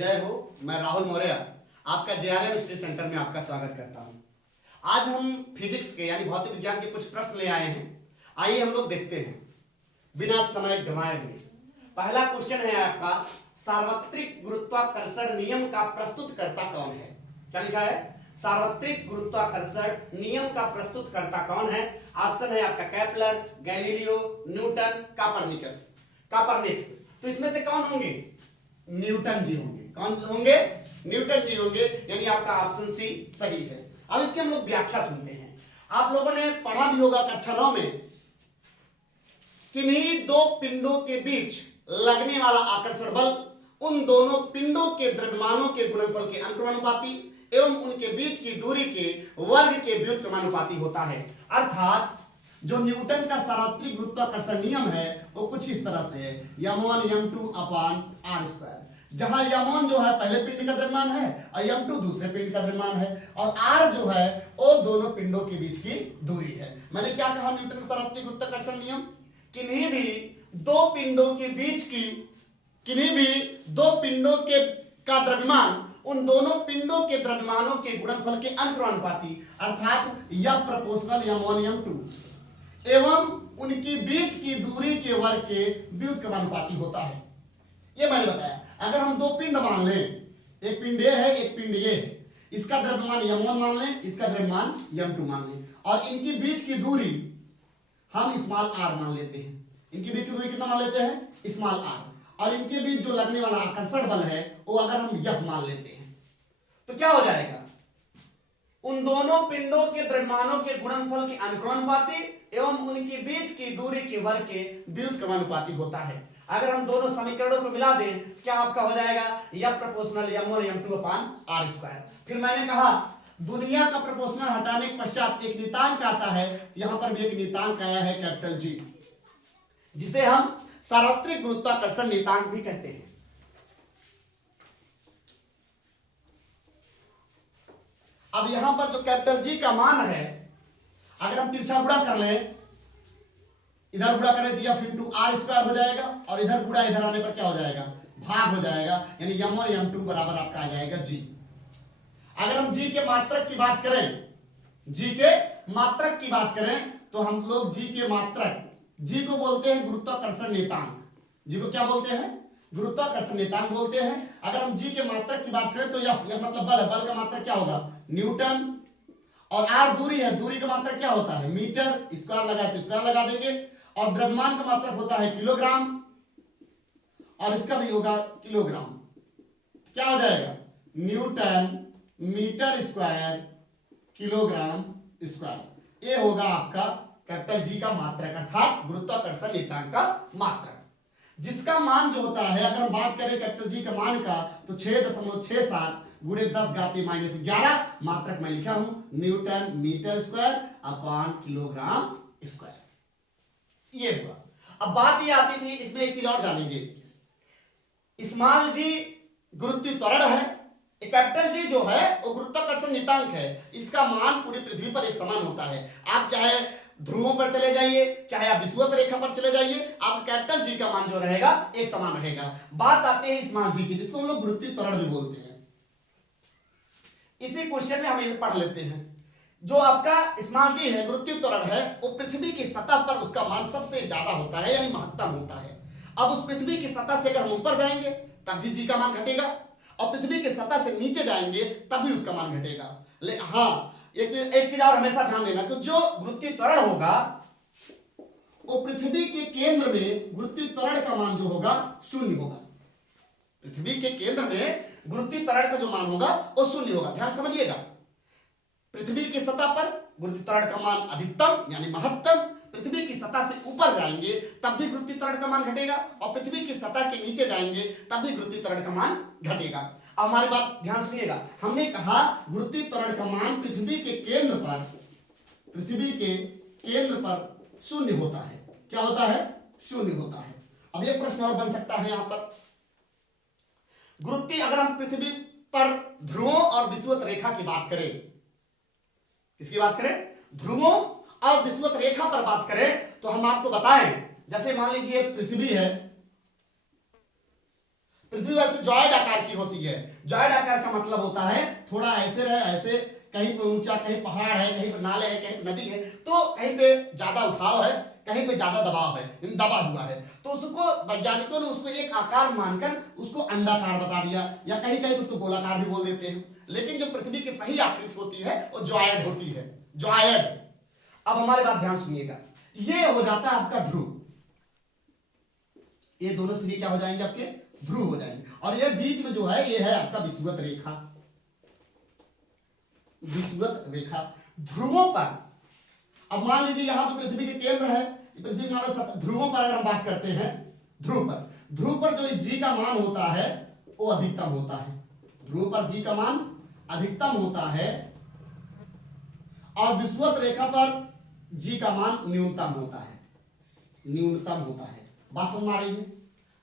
जय हो। मैं राहुल मौर्य आपका जेआरएम स्टडी सेंटर में आपका स्वागत करता हूं। आज हम फिजिक्स के यानी भौतिक विज्ञान के कुछ प्रश्न ले आए हैं। आइए हम लोग देखते हैं बिना समय गंवाए हुए। पहला क्वेश्चन है आपका, सार्वत्रिक गुरुत्वाकर्षण नियम का प्रस्तुतकर्ता कौन है? क्या लिखा है? सार्वत्रिक गुरुत्वाकर्षण नियम का प्रस्तुतकर्ता कौन है? ऑप्शन है आपका केपलर, गैलीलियो, न्यूटन, कापरनिकस। तो इसमें से कौन होंगे? न्यूटन जी होंगे। कौन होंगे? न्यूटन जी होंगे, यानी आपका ऑप्शन सी सही है। अब इसकी हम लोग व्याख्या सुनते हैं। आप लोगों ने पढ़ा भी होगा कक्षा 9 में, किन्हीं दो पिंडों के बीच लगने वाला आकर्षण बल उन दोनों पिंडों के द्रव्यमानों के गुणनफल के अनुक्रमानुपाती एवं उनके बीच की दूरी के वर्ग के व्युत्क्रमानुपाती होता है। अर्थात जो न्यूटन का सार्वत्रिक गुरुत्वाकर्षण नियम है वो कुछ इस तरह से है, m1 m2 अपान r स्क्वायर। जहां m1 जो है पहले पिंड का द्रव्यमान है और m2 दूसरे पिंड का द्रव्यमान है और r जो है वो दोनों पिंडों के बीच की दूरी है। मैंने क्या कहा? न्यूटन का सार्वत्रिक गुरुत्वाकर्षण नियम किन्हीं भी दो पिंडों के बीच की का द्रव्यमान उन दोनों पिंडों के द्रव्यमानों के गुणनफल के अनुक्रमानुपाती अर्थात या प्रोपोर्शनल m1 m2 एवं उनकी बीच की दूरी के वर्ग के व्युत्क्रमानुपाती होता है। ये मैंने बताया। अगर हम दो पिंड मान लें, एक पिंड ए है एक पिंड ए है, इसका द्रव्यमान m1 मान लें, इसका द्रव्यमान m2 मान लें और इनकी बीच की दूरी हम स्मॉल r मान लेते हैं। इनके बीच की दूरी कितना मान लेते हैं? Small r। और इनके बीच जो लगने वाला आकर्षण बल है वो अगर हम F मान लेते हैं तो क्या हो जाएगा? उन दोनों पिंडों के द्रव्यमानों के गुणनफल के अनुक्रमानुपाती एवं उनके बीच की दूरी के वर्ग के व्युत्क्रमानुपाती होता है। अगर हम दोनों समीकरणों को मिला दें क्या आपका हो जाएगा? F प्रोपोर्शनल m1 m2 अपान r स्क्वायर। फिर मैंने कहा दुनिया का प्रोपोर्शनल हटाने के पश्चात एक नियतांक आता है। यहां पर भी एक नियतांक आया है कैपिटल G, जिसे हम सार्वत्रिक गुरुत्वाकर्षण नियतांक भी कहते हैं। अब यहां पर जो कैपिटल G का मान है, अगर हम तिरछा गुणा कर लें, इधर गुणा करें तो f इंटू r स्क्वायर हो जाएगा और इधर गुणा इधर आने पर क्या हो जाएगा? भाग हो जाएगा, यानी m1 m2 बराबर आपका आ जाएगा G। अगर हम G के मात्रक की बात करें, तो हम लोग G के मात्रक, G को बोलते हैं गुरुत्वाकर्षण नियतांक। G को क्या बोलते हैं? गुरुत्वाकर्षण नियतांक बोलते हैं। अगर हम G के मात्रक की बात करें तो F मतलब बल है, बल का मात्रक क्या होगा? न्यूटन। और r दूरी है, दूरी का मात्रक क्या होता है? मीटर। स्क्वायर लगाए तो स्क्वायर लगा देंगे। और द्रव्यमान का मात्रक होता है किलोग्राम और इसका भी होगा किलोग्राम। क्या हो जाएगा? Newton metre square kilogram square. ये होगा आपका कैपिटल G का मात्रक अर्थात गुरुत्वाकर्षण नियतांक का मात्रक, जिसका मान जो होता है, अगर हम बात करें कैपिटल G के मान का तो 6.67 गुणे 10 घाती -11 मात्रक मैं लिखा हूं newton metre square upon kilogram square. ये हुआ। अब बात ये आती थी, इसमें एक चीज और जानेंगे। स्मॉल g गुरुत्वीय त्वरण है, कैपिटल G जो है वो गुरुत्वाकर्षण नियतांक है। इसका मान पूरी पृथ्वी पर एक समान होता है। आप चाहे ध्रुवों पर चले जाइए, चाहे आप विषुवत रेखा पर चले जाइए, आप कैपिटल G का मान जो रहेगा एक समान रहेगा। बात आती है स्मॉल g की, जिसको हम लोग गुरुत्वीय त्वरण भी बोलते हैं। इसी क्वेश्चन में हम ये पढ़ लेते हैं। जो आपका स्मॉल g है, गुरुत्वीय त्वरण है, वो पृथ्वी की सतह पर उसका मान सबसे ज्यादा होता है, यानी महत्तम होता है। अब उस पृथ्वी की सतह से अगर हम ऊपर जाएंगे तब भी g का मान घटेगा और पृथ्वी की सतह से नीचे जाएंगे तब भी उसका मान घटेगा। एक चीज और हमेशा ध्यान देना, तो जो गुरुत्वीय त्वरण होगा वो पृथ्वी के केंद्र में गुरुत्वीय त्वरण का मान जो होगा 0 होगा। पृथ्वी के केंद्र में गुरुत्वीय त्वरण का जो मान होगा वो 0 होगा। ध्यान समझिएगा, पृथ्वी की सतह पर गुरुत्वीय त्वरण का मान अधिकतम यानी महत्तम, पृथ्वी की सतह से ऊपर जाएंगे तब भी गुरुत्वीय त्वरण का मान घटेगा और पृथ्वी की सतह के नीचे जाएंगे तब भी गुरुत्वीय त्वरण का मान घटेगा। अब हमारी बात ध्यान सुनिएगा, हमने कहा गुरुत्वीय त्वरण का मान पृथ्वी के केंद्र पर 0 होता है। क्या होता है? 0 होता है। अब एक प्रश्न और बन सकता है यहां पर, गुरुत्वीय, अगर हम पृथ्वी पर ध्रुवों और विषुवत रेखा की बात करें, किसकी बात करें? ध्रुवों और विषुवत रेखा पर बात करें तो हम आपको बताएं, जैसे मान लीजिए पृथ्वी है पृथ्वी वैसे जॉइड आकार की होती है। जॉइड आकार का मतलब होता है थोड़ा ऐसे रहे, ऐसे कहीं पे ऊंचा, कहीं पहाड़ है, कहीं पे नाले है, कहीं पे नदी है, तो कहीं पे ज्यादा उठाव है, कहीं पे ज्यादा दबाव है, दबा हुआ है, तो उसको वैज्ञानिकों ने उसको एक आकार मानकर उसको अंडाकार बता दिया, या कहीं कहीं उसको गोलाकार भी बोल देते हैं। लेकिन जो पृथ्वी की सही आकृति होती है वो जॉइड होती है, जॉइड। अब हमारी बात ध्यान सुनिएगा, ये हो जाता है आपका ध्रुव, ये दोनों सिरे क्या हो जाएंगे आपके, ध्रुव हो जाएंगे, और ये बीच में जो है ये है आपका विषुवत रेखा, विषुवत रेखा ध्रुवों पर। अब मान लीजिए यहां पे पृथ्वी के केंद्र है, पृथ्वी हमारा ध्रुवों पर अगर हम बात करते हैं, ध्रुव पर जो जी का मान होता है वो अधिकतम होता है, ध्रुव पर जी का मान अधिकतम होता है, और विषुवत रेखा पर जी का मान न्यूनतम होता है, न्यूनतम होता है। बात समझ में आ रही है?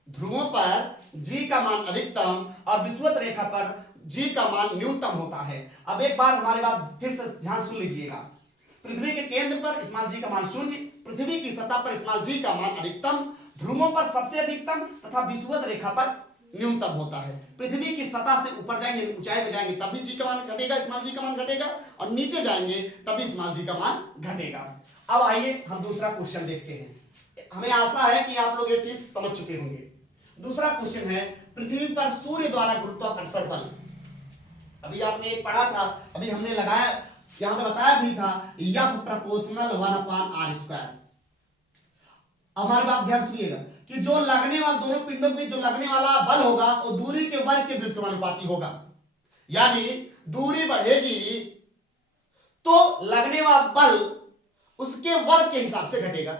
ध्रुवों पर जी का मान अधिकतम और विषुवत रेखा पर जी का मान न्यूनतम होता है। अब एक बार हमारी बात फिर से ध्यान सुन लीजिएगा, पृथ्वी के केंद्र पर स्मॉल जी का मान 0, पृथ्वी की सतह पर स्मॉल जी का मान अधिकतम, ध्रुवों पर सबसे अधिकतम तथा विषुवत रेखा पर न्यूनतम होता है। पृथ्वी की सतह से ऊपर जाएंगे, ऊंचाई पे जाएंगे तब भी जी का मान घटेगा, स्मॉल जी का मान घटेगा, और नीचे जाएंगे तभी स्मॉल जी का मान घटेगा। अब आइए हम दूसरा क्वेश्चन देखते हैं। हमें आशा है कि आप लोग ये चीज समझ चुके होंगे। दूसरा क्वेश्चन है, पृथ्वी पर सूर्य द्वारा गुरुत्वाकर्षण बल। अभी आपने एक पढ़ा था, अभी हमने लगाया, यहां पे बताया भी था, F प्रोपोर्शनल 1/r²। हमारी बात ध्यान सुनिएगा कि जो लगने वाला, दोनों पिंडों पे जो लगने वाला बल होगा वो दूरी के वर्ग के व्युत्क्रमानुपाती होगा, यानी दूरी बढ़ेगी तो लगने वाला बल उसके वर्ग के हिसाब से घटेगा।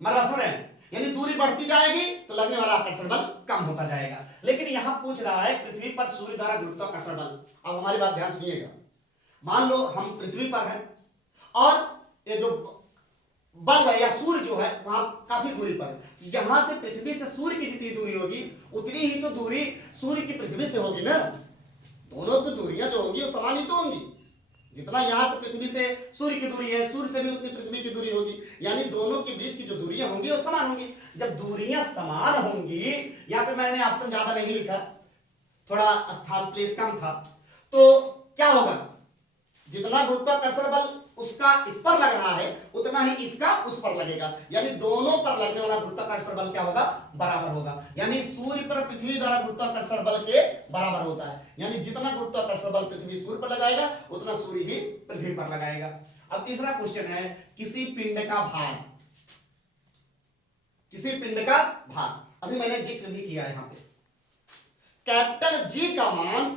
हमारी बात सुन रहे हैं? यानी दूरी बढ़ती जाएगी तो लगने वाला आकर्षण बल कम होता जाएगा। लेकिन यहां पूछ रहा है पृथ्वी पर सूर्य द्वारा गुरुत्वाकर्षण बल। अब हमारी बात ध्यान सुनिएगा, मान लो हम पृथ्वी पर हैं और ये जो बल्ब है या सूर्य जो है वहां काफी दूरी पर है, यहां से पृथ्वी से सूर्य की जितनी दूरी होगी उतनी ही तो दूरी सूर्य की पृथ्वी से होगी ना। दोनों की दूरियां जो होगी वो समान ही तो होंगी, जितना यहां से पृथ्वी से सूर्य की दूरी है, सूर्य से भी उतनी पृथ्वी की दूरी होगी, यानी दोनों के बीच की जो दूरियां होंगी वो समान होंगी। जब दूरियां समान होंगी, यहां पे मैंने ऑप्शन ज्यादा नहीं लिखा, थोड़ा स्थान प्लेस कम था, तो क्या होगा, जितना गुरुत्वाकर्षण बल उसका इस पर लग रहा है उतना ही इसका उस पर लगेगा, यानी दोनों पर लगने वाला गुरुत्वाकर्षण बल क्या होगा, बराबर होगा। यानी सूर्य पर पृथ्वी द्वारा गुरुत्वाकर्षण बल के बराबर होता है, यानी जितना गुरुत्वाकर्षण बल पृथ्वी सूर्य पर लगाएगा उतना सूर्य ही पृथ्वी पर लगाएगा। अब तीसरा क्वेश्चन है, किसी पिंड का भार, किसी पिंड का भार, अभी मैंने जिक्र भी किया यहां पे, कैपिटल जी का मान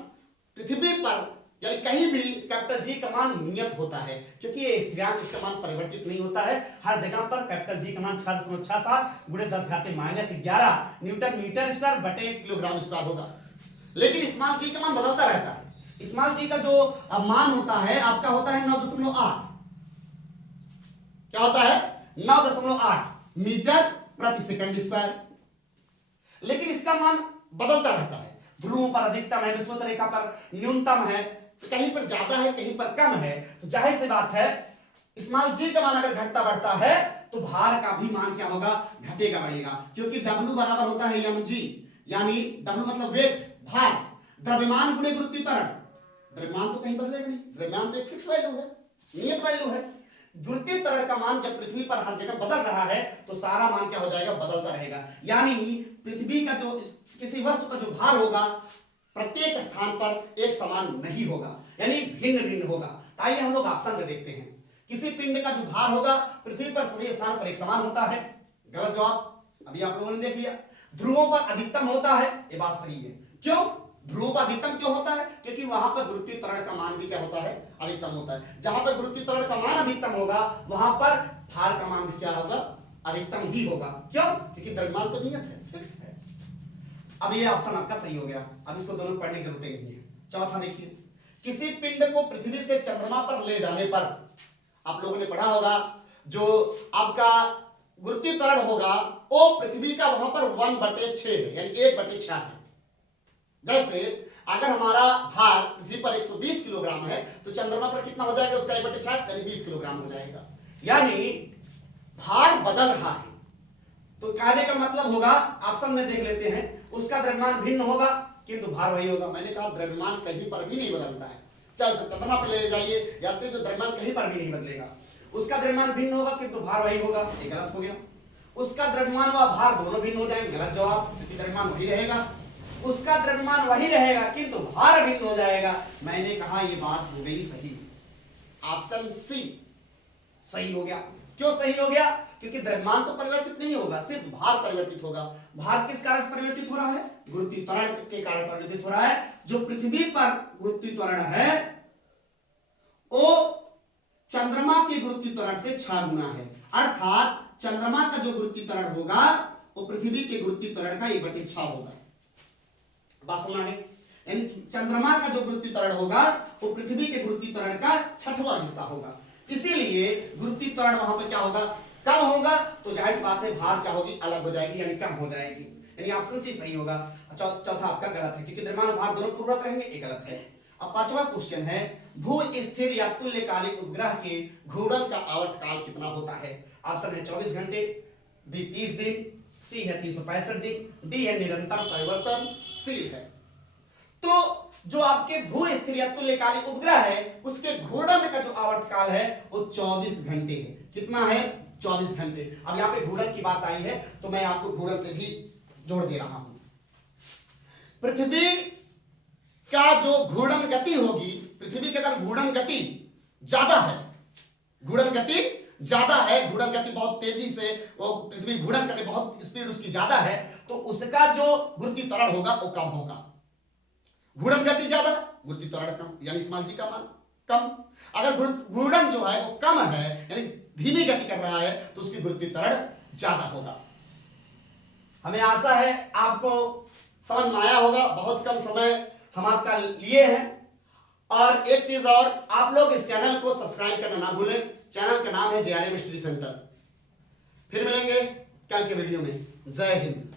पृथ्वी पर यानी कहीं भी कैपिटल जी का मान नियत होता है, क्योंकि ये स्थिरांक, इसका मान परिवर्तित नहीं होता है। हर जगह पर कैपिटल जी का मान 6.67 गुणे 10⁻11 न्यूटन मीटर स्क्वायर बटे किलोग्राम स्क्वायर होगा। लेकिन स्मॉल जी का मान बदलता रहता है। स्मॉल जी का जो मान होता है आपका होता है 9.8, क्या होता है 9.8 मीटर प्रति सेकंड स्क्वायर। लेकिन इसका मान बदलता रहता है, ध्रुवों पर अधिकतम है, विषुवत रेखा पर न्यूनतम है, तो कहीं पर ज्यादा है कहीं पर कम है, तो जाहिर सी बात है स्मॉल जी का मान अगर घटता बढ़ता है तो भार का भी मान क्या होगा, घटेगा बढ़ेगा, क्योंकि W बराबर होता है mg, यानी W मतलब वेट, भार, द्रव्यमान गुणे गुरुत्वीय त्वरण। द्रव्यमान तो कहीं बदलेगा नहीं, द्रव्यमान तो एक फिक्स वैल्यू है, नियत वैल्यू है। गुरुत्वीय त्वरण का मान जब पृथ्वी पर हर जगह बदल रहा है तो सारा मान क्या हो जाएगा, बदलता रहेगा। यानी पृथ्वी का जो किसी वस्तु का जो भार होगा प्रत्येक स्थान पर एक समान नहीं होगा, यानी भिन्न भिन्न होगा। आइए हम लोग ऑप्शन में देखते हैं, किसी पिंड का जो भार होगा पृथ्वी पर सभी स्थान पर एक समान होता है, गलत जवाब, अभी आप लोगों ने देख लिया। ध्रुवों पर अधिकतम होता है, ये बात सही है। क्यों ध्रुवों पर अधिकतम क्यों होता है, क्योंकि वहां पर गुरुत्वीय त्वरण का मान भी क्या होता है, अधिकतम होता है। जहां पर गुरुत्वीय त्वरण का मान अधिकतम होगा वहां पर भार का मान भी क्या होगा, अधिकतम ही होगा। क्यों, क्योंकि द्रव्यमान तो नियत है, फिक्स है। अब ये ऑप्शन आपका सही हो गया, अब इसको दोनों पढ़ने की जरूरत नहीं है। चौथा देखिए, किसी पिंड को पृथ्वी से चंद्रमा पर ले जाने पर, आप लोगों ने पढ़ा होगा जो आपका गुरुत्वीय त्वरण होगा वो पृथ्वी का वहां पर 1/6 है, यानी 1/6 है। जैसे अगर हमारा भार पृथ्वी पर 120 किलोग्राम है तो चंद्रमा पर कितना हो जाएगा, उसका 1/6 यानी 20 किलोग्राम हो जाएगा। यानी भार बदल रहा है, तो कहने का मतलब होगा, ऑप्शन में देख लेते हैं, उसका द्रव्यमान भिन्न होगा किंतु भार वही होगा। मैंने कहा द्रव्यमान कहीं पर भी नहीं बदलता है, चाहे उसे चंद्रमा पे ले जाइए या तो द्रव्यमान कहीं पर भी नहीं बदलेगा। उसका द्रव्यमान भिन्न होगा किंतु भार वही होगा, ये गलत हो गया। उसका द्रव्यमान व भार दोनों भिन्न हो जाएंगे, गलत जवाब, क्योंकि द्रव्यमान वही रहेगा। उसका द्रव्यमान वही रहेगा किंतु भार भिन्न हो जाएगा। मैंने कहा ये बात हो गई सही, ऑप्शन सी सही हो गया। क्यों सही हो गया? क्योंकि द्रव्यमान तो परिवर्तित नहीं होगा, सिर्फ भार परिवर्तित होगा। भार किस कारण से परिवर्तित हो रहा है? गुरुत्वीय त्वरण के कारण परिवर्तित हो रहा है। जो पृथ्वी पर गुरुत्वीय त्वरण है वो चंद्रमा के गुरुत्वीय त्वरण से 6 गुना है, अर्थात चंद्रमा का जो गुरुत्वीय त्वरण होगा वो पृथ्वी के गुरुत्वीय त्वरण का 1/6 होगा। बात समझ आ गई? यानी चंद्रमा का जो गुरुत्वीय त्वरण होगा वो पृथ्वी के गुरुत्वीय त्वरण का 6वां हिस्सा होगा। इसीलिए गुरुत्वीय त्वरण वहां पर क्या होगा? कम होगा। तो जाहिर सी बात है भार क्या होगी? अलग हो जाएगी, यानी कम हो जाएगी। यानी ऑप्शन सी सही होगा। चौथा आपका गलत है, क्योंकि द्रव्यमान और भार दोनों पूर्ववत रहेंगे, ये गलत है। अब 5वां क्वेश्चन है, भू स्थिर या तुल्यकालिक उपग्रह के घूर्णन का आवर्तकाल कितना होता है? ऑप्शन है 24 घंटे, बी 30 दिन, सी है 365 दिन, डी है निरंतर परिवर्तनशील है। तो जो आपके भू स्थिर या तुल्यकालिक उपग्रह है उसके घूर्णन का जो आवर्तकाल है वो 24 घंटे है। कितना है? 24 घंटे। अब यहां पे घूर्णन की बात आई है तो मैं आपको घूर्णन से भी जोड़ दे रहा हूं। पृथ्वी का जो घूर्णन गति होगी, पृथ्वी की अगर घूर्णन गति ज्यादा है, घूर्णन गति ज्यादा है, घूर्णन गति बहुत तेजी से वो पृथ्वी घूर्णन करने, बहुत स्पीड उसकी ज्यादा है, तो उसका जो गुरुत्वीय त्वरण होगा वो कम होगा। घूर्णन गति ज्यादा, गुरुत्वीय त्वरण कम, यानी स्मॉल जी का मान कम। अगर घूर्णन जो है वो कम है, यानी धीमी गति कर रहा है, तो उसकी गुरुत्वीय त्वरण ज्यादा होगा। हमें आशा है आपको समझ में आया होगा। बहुत कम समय हम आपका लिए हैं। और एक चीज और, आप लोग इस चैनल को सब्सक्राइब करना ना भूलें। चैनल का नाम है JRM स्टडी सेंटर। फिर मिलेंगे कल के वीडियो में। जय हिंद।